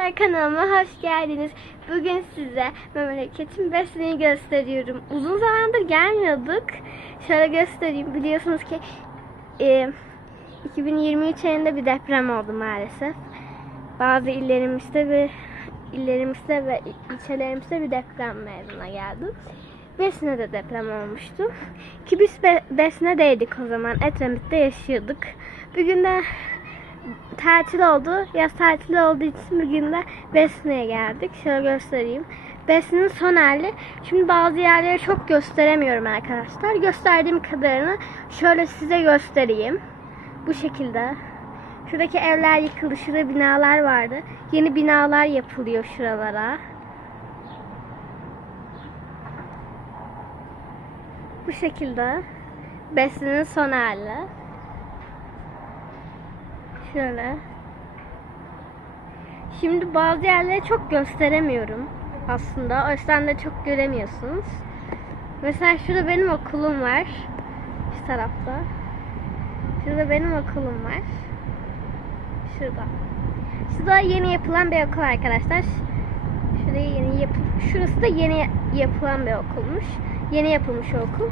Arkadaşlar kanalıma hoş geldiniz. Bugün size memleketin beslerini gösteriyorum. Uzun zamandır gelmiyorduk. Şöyle göstereyim. Biliyorsunuz ki e, 2023 ayında bir deprem oldu maalesef. Bazı illerimizde ve illerimizde ve ilçelerimizde bir deprem meydana geldi. Besne de deprem olmuştu. Ki biz Be- Besne'deydik o zaman. Etremit'te yaşıyorduk. Bugün de tatil oldu. Yaz tatili olduğu için bugün de Besne'ye geldik. Şöyle göstereyim. Besne'nin son hali. Şimdi bazı yerleri çok gösteremiyorum arkadaşlar. Gösterdiğim kadarını şöyle size göstereyim. Bu şekilde. Şuradaki evler yıkıldı. Şurada binalar vardı. Yeni binalar yapılıyor şuralara. Bu şekilde. Besne'nin son hali. Şöyle. Şimdi bazı yerleri çok gösteremiyorum aslında. O yüzden de çok göremiyorsunuz. Mesela şurada benim okulum var. Şu tarafta. Şurada benim okulum var. Şurada. Şurada yeni yapılan bir okul arkadaşlar. Şuraya yeni yap Şurası da yeni yapılan bir okulmuş. Yeni yapılmış okul.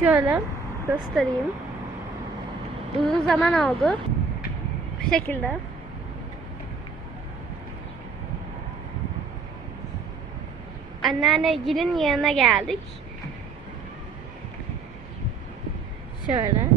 Şöyle göstereyim. Uzun zaman oldu. Bu şekilde. Anneanne Gil'in yanına geldik. Şöyle.